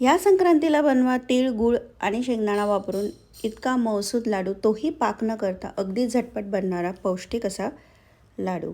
या संक्रांतीला बनवा तीळ, गूळ आणि शेंगदाणा वापरून इतका मौसूद लाडू, तोही पाक न करता अगदी झटपट बनणारा पौष्टिक असा लाडू।